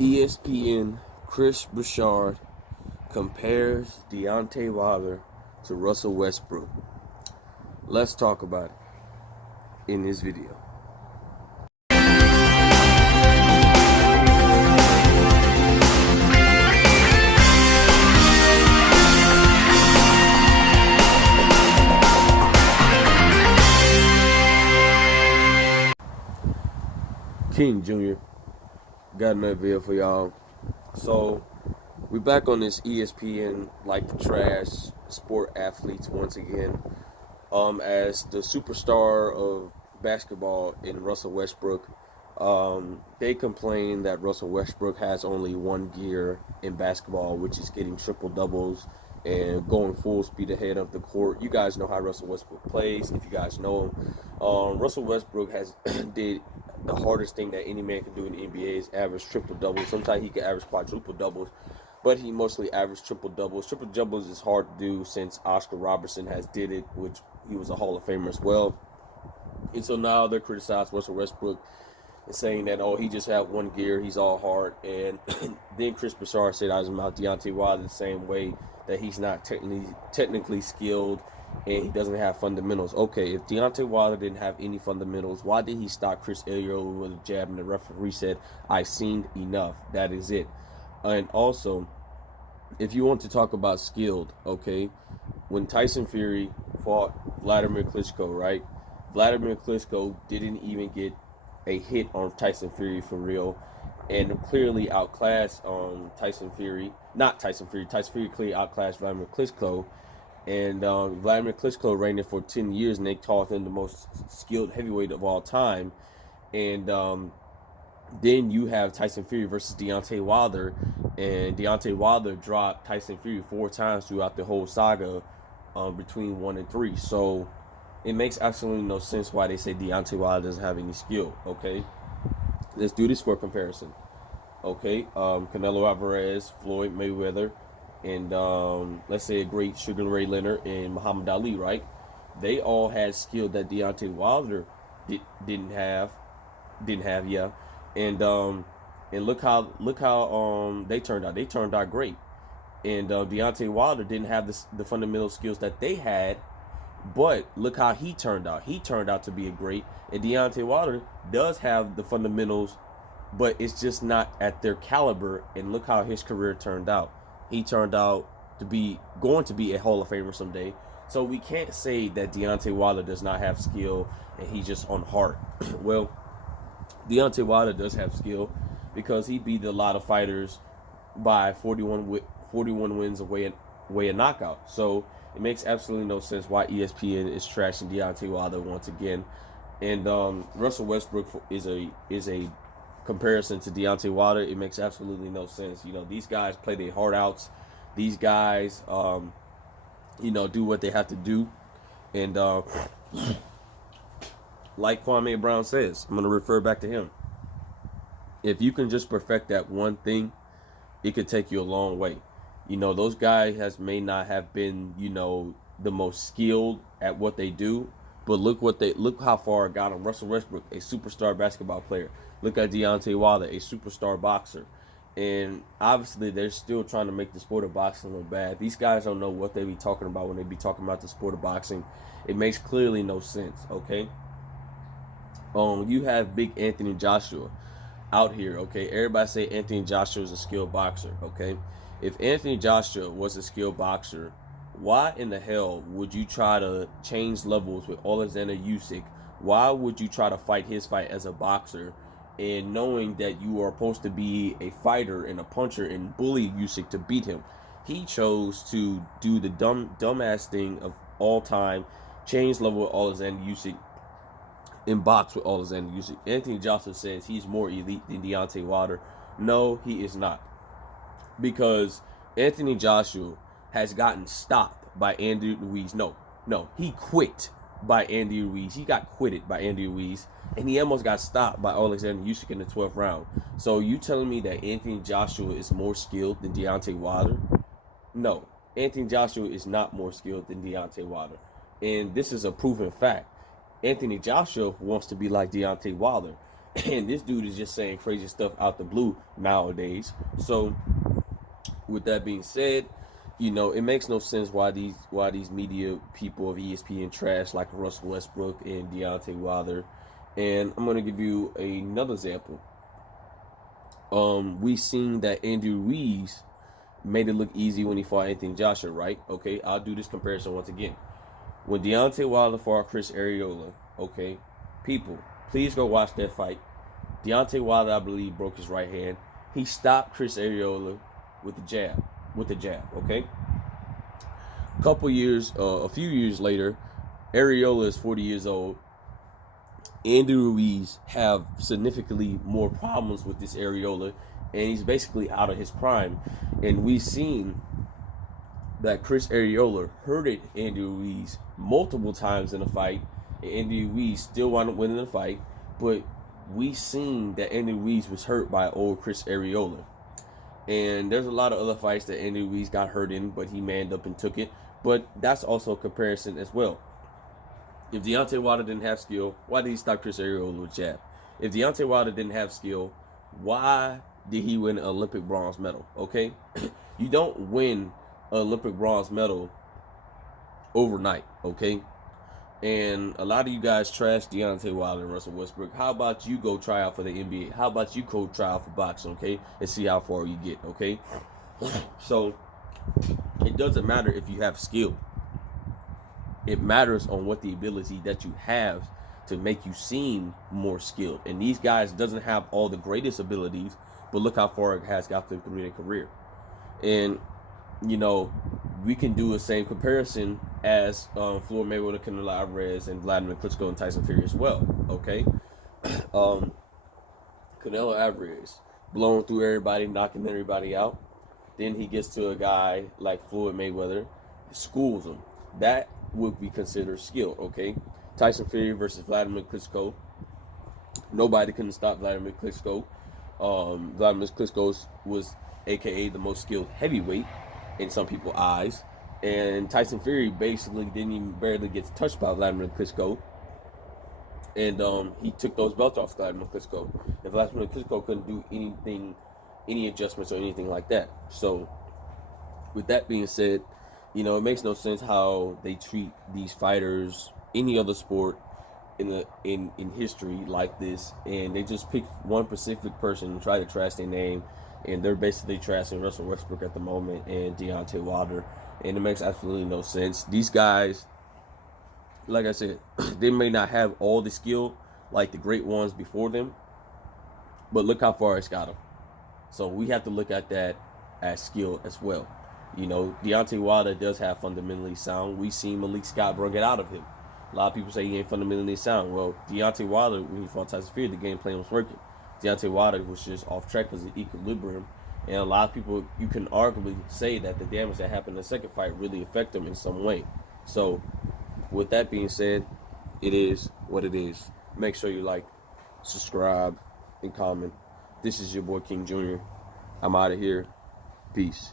ESPN Chris Bouchard compares Deontay Wilder to Russell Westbrook. Let's talk about it in this video. King Jr. got another video for y'all. So we're back on this ESPN like the trash sport athletes once again. As the superstar of basketball in Russell Westbrook, they complain that Russell Westbrook has only one gear in basketball, which is getting triple doubles and going full speed ahead of the court. You guys know how Russell Westbrook plays. If you guys know him, Russell Westbrook has did the hardest thing that any man can do in the NBA is average triple doubles. Sometimes he can average quadruple doubles, but he mostly averaged triple doubles. Triple doubles is hard to do since Oscar Robertson has did it, which he was a Hall of Famer as well. And so now they're criticizing Russell Westbrook and saying that, oh, he just had one gear, he's all hard. And then Chris Bouchard said I was about Deontay Wilder the same way, that he's not technically skilled and he doesn't have fundamentals. Okay, if Deontay Wilder didn't have any fundamentals, why did he stop Chris Elio with a jab and the referee said, I seen enough, that is it. And also, if you want to talk about skilled, okay, when Tyson Fury fought Vladimir Klitschko, right? Vladimir Klitschko didn't even get a hit on Tyson Fury for real, and clearly outclassed Tyson Fury. Not Tyson Fury. Tyson Fury clearly outclassed Vladimir Klitschko, and Vladimir Klitschko reigned for 10 years, and they called him the most skilled heavyweight of all time. And then you have Tyson Fury versus Deontay Wilder, and Deontay Wilder dropped Tyson Fury 4 times throughout the whole saga between 1 and 3. So it makes absolutely no sense why they say Deontay Wilder doesn't have any skill, okay? Let's do this for comparison, okay? Canelo Alvarez, Floyd Mayweather, and let's say a great Sugar Ray Leonard and Muhammad Ali, right? They all had skill that Deontay Wilder didn't have, yeah. And look how they turned out. They turned out great. And Deontay Wilder didn't have the fundamental skills that they had, but look how he turned out. He turned out to be a great. And Deontay Wilder does have the fundamentals, but it's just not at their caliber. And look how his career turned out. He turned out to be going to be a Hall of Famer someday. So we can't say that Deontay Wilder does not have skill and he's just on heart. Well, Deontay Wilder does have skill because he beat a lot of fighters by 41 wins away a knockout. So it makes absolutely no sense why ESPN is trashing Deontay Wilder once again. And Russell Westbrook is a comparison to Deontay Wilder. It makes absolutely no sense. You know, these guys play their heart outs. These guys, do what they have to do. And like Kwame Brown says, I'm going to refer back to him. If you can just perfect that one thing, it could take you a long way. You know, those guys may not have been, the most skilled at what they do, but look how far it got them. Russell Westbrook, a superstar basketball player. Look at Deontay Wilder, a superstar boxer. And obviously, they're still trying to make the sport of boxing look bad. These guys don't know what they be talking about when they be talking about the sport of boxing. It makes clearly no sense, okay? You have Big Anthony Joshua out here, okay? Everybody say Anthony Joshua is a skilled boxer, okay? If Anthony Joshua was a skilled boxer, why in the hell would you try to change levels with Alexander Usyk? Why would you try to fight his fight as a boxer and knowing that you are supposed to be a fighter and a puncher and bully Usyk to beat him? He chose to do the dumbass thing of all time, change level with Alexander Usyk and box with Alexander Usyk. Anthony Joshua says he's more elite than Deontay Wilder. No, he is not. Because Anthony Joshua has gotten stopped by Andy Ruiz. No, he quit by Andy Ruiz. He got quitted by Andy Ruiz, and he almost got stopped by Alexander Usyk in the 12th round. So you telling me that Anthony Joshua is more skilled than Deontay Wilder? No, Anthony Joshua is not more skilled than Deontay Wilder, and this is a proven fact. Anthony Joshua wants to be like Deontay Wilder. And this dude is just saying crazy stuff out the blue nowadays. So with that being said, it makes no sense why these media people of ESPN trash like Russell Westbrook and Deontay Wilder. And I'm gonna give you another example. We seen that Andy Ruiz made it look easy when he fought Anthony Joshua, right? Okay, I'll do this comparison once again. When Deontay Wilder fought Chris Arreola, okay, people, please go watch that fight. Deontay Wilder, I believe, broke his right hand. He stopped Chris Arreola with the jab, okay? A few years later, Arreola is 40 years old. Andy Ruiz have significantly more problems with this Arreola, and he's basically out of his prime. And we've seen that Chris Arreola hurted Andy Ruiz multiple times in a fight, and Andy Ruiz still wound up winning the fight. But we seen that Andy Ruiz was hurt by old Chris Arreola. And there's a lot of other fights that Andy Ruiz got hurt in, but he manned up and took it. But that's also a comparison as well. If Deontay Wilder didn't have skill, why did he stop Chris Arreola with jab? If Deontay Wilder didn't have skill, why did he win an Olympic bronze medal? Okay? You don't win an Olympic bronze medal overnight, okay? And a lot of you guys trash Deontay Wilder and Russell Westbrook. How about you go try out for the NBA? How about you go try out for boxing, okay? And see how far you get, okay? So, it doesn't matter if you have skill. It matters on what the ability that you have to make you seem more skilled. And these guys doesn't have all the greatest abilities, but look how far it has got them through their career. And, we can do the same comparison as Floyd Mayweather, Canelo Alvarez, and Vladimir Klitschko and Tyson Fury as well, okay? Canelo Alvarez, blowing through everybody, knocking everybody out. Then he gets to a guy like Floyd Mayweather, schools him. That would be considered skill, okay? Tyson Fury versus Vladimir Klitschko. Nobody couldn't stop Vladimir Klitschko. Vladimir Klitschko was AKA the most skilled heavyweight in some people's eyes. And Tyson Fury basically didn't even barely get touched by Vladimir Klitschko. And he took those belts off Vladimir Klitschko. And Vladimir Klitschko couldn't do anything, any adjustments or anything like that. So, with that being said, it makes no sense how they treat these fighters, any other sport in history like this, and they just pick one specific person and try to trash their name, and they're basically trashing Russell Westbrook at the moment and Deontay Wilder, and it makes absolutely no sense. These guys, like I said, they may not have all the skill like the great ones before them, but look how far it's got them. So we have to look at that as skill as well. Deontay Wilder does have fundamentally sound. We seen Malik Scott bring it out of him. A lot of people say he ain't fundamentally sound. Well, Deontay Wilder, when he fought Tyson Fury, the game plan was working. Deontay Wilder was just off track because of equilibrium. And a lot of people, you can arguably say that the damage that happened in the second fight really affected him in some way. So, with that being said, it is what it is. Make sure you like, subscribe, and comment. This is your boy King Jr. I'm out of here. Peace.